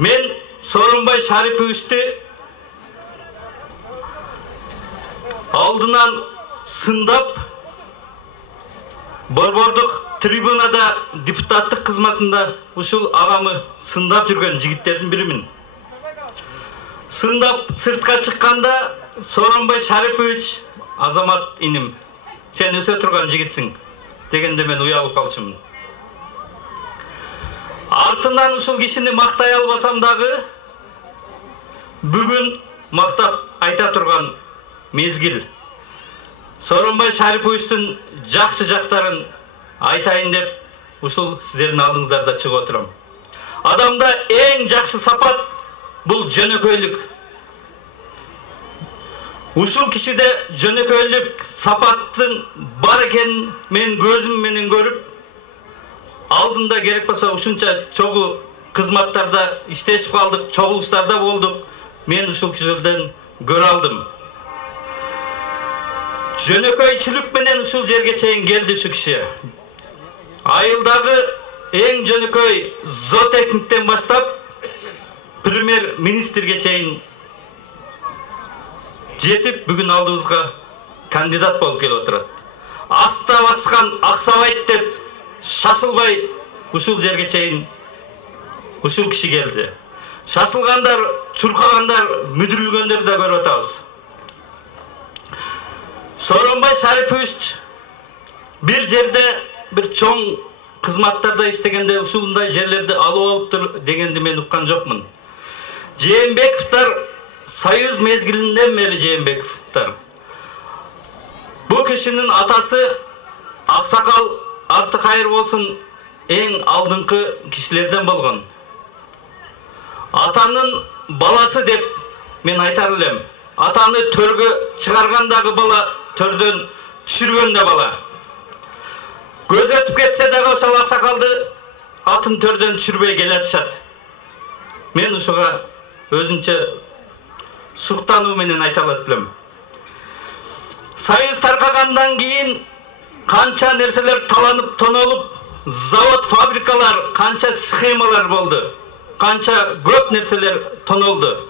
Мен Сооронбай Шариповичти алдынан сындап, борбордук трибунада депутаттык кызматында ушул агамы сындап жүргөн жигиттердин биримин. Сындап сыртка чыкканда Сооронбай Шарипович, Азамат иним, сен өсө турган жигитсиң дегенде мен уялып калчумун. Артынан ушул кишини мактай албасам дагы, бүгүн мактап айта турган мезгил. Сооронбай Шариповичтин жакшы жактарын айтайын деп, ушул сиздердин алдыңыздарда чыгып отурам. Адамда эң жакшы сапат бул жөнөкөйлүк. Ушул кишиде жөнөкөйлүк сапаттын бар экенин мен көзүм менен көрүп, алдында керек болсо ушунча чогуу кызматтарда иштешип калдык, чогулуштарда болдук. Мен ушул кишилерден көрө алдым. Жөнөкөйчүлүк менен ушул жерге чейин келди ушу киши. Айылдагы эң жөнөкөй зоотехниктен баштап премьер-министрге чейин жетип, бүгүн алдыбызга кандидат болуп келип отурат. Аста баскан аксабайт деп шашылбай ушул жерге чейин ушул киши келди. Шашылгандар, чуркагандар, мүдүрүлгөндөрдү да көрүп атабыз. Сооронбай Шарипович бир жерде, бир чоң кызматтарда иштегенде ушундай жерлерди алып алыптыр дегенди мен уккан жокмун. Жээнбековдор, Союз мезгилинден бери Жээнбековдор. Бу кишинин атасы Аксакал арты кайыр болсун, эң алдыңкы кишилерден болгон. Атанын баласы деп мен айтар элем. Атаны төргө чыгаргандагы бала, төрдөн түшүргөн да бала. Көз өтүп кетсе дагы ошол Аксакалды атын төрдөн түшүрбөй келатышат. Мен ушуга өзүнчө суктануу менен айта алат элем. Союз таркагандан кийин канча нерселер таланып, тонолуп, завод, фабрикалар, канча схемалар болду. Канча көп нерселер тонолду.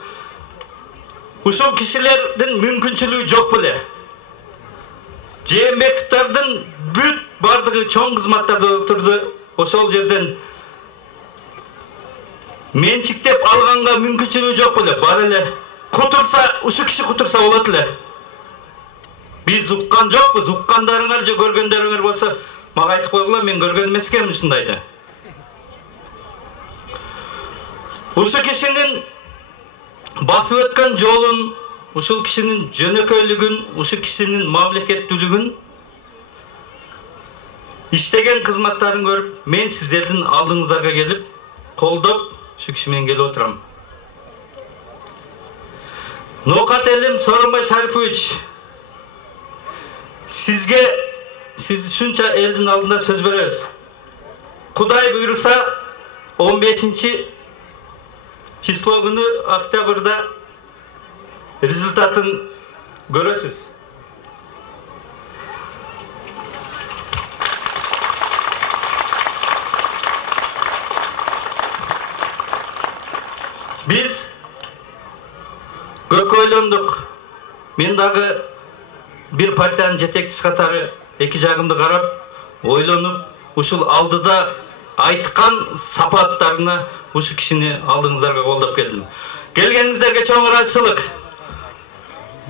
Ушул кишилердин мүмкүнчүлүгү жок беле. Жээнбековдордун бүт бардыгы чоң кызматтарда отурду. Ошол жерден менчиктеп алганга мүмкүнчүлүгү жок беле. Бар эле кутурса, ушу киши кутурса болот эле. Биз уккан жокпуз. Уккандарыңар же көргөндөрүңөр болсо мага айтып койгула, мен көргөн эмес экенмин ушундайды. Ушу кишинин басып өткөн жолун, ушул кишинин жөнөкөйлүгүн, ушу кишинин мамлекеттүүлүгүн, иштеген кызматтарын көрүп, мен сиздердин алдыңыздарга келип, колдоп, ушу киши менен келип отурам. Ноокат элим Сооронбай Шарипович, сиз ушунча элдин алдында сөз беребиз. Кудай буйруса 15 число күнү октябрда результатын көрөсүз. Биз көп ойлондук. Мен дагы бир партиянын жетекчиси катары эки жагымды карап, ойлонуп, ушул алдыда айткан сапаттарына ушу кишини алдыңыздарга колдоп келдим. Келгениңиздерге чоң ыраазычылык.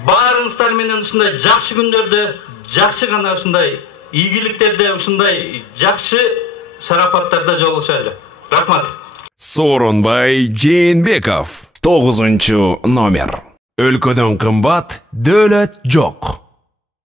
Баарыңыздар менен ушундай жакшы күндөрдө, жакшы гана ушундай ийгиликтерде, ушундай жакшы шарапаттарда жолугушайлы. Рахмат. Сооронбай Жээнбеков, 9-номер. Өлкөдөн кымбат дөөлөт жок.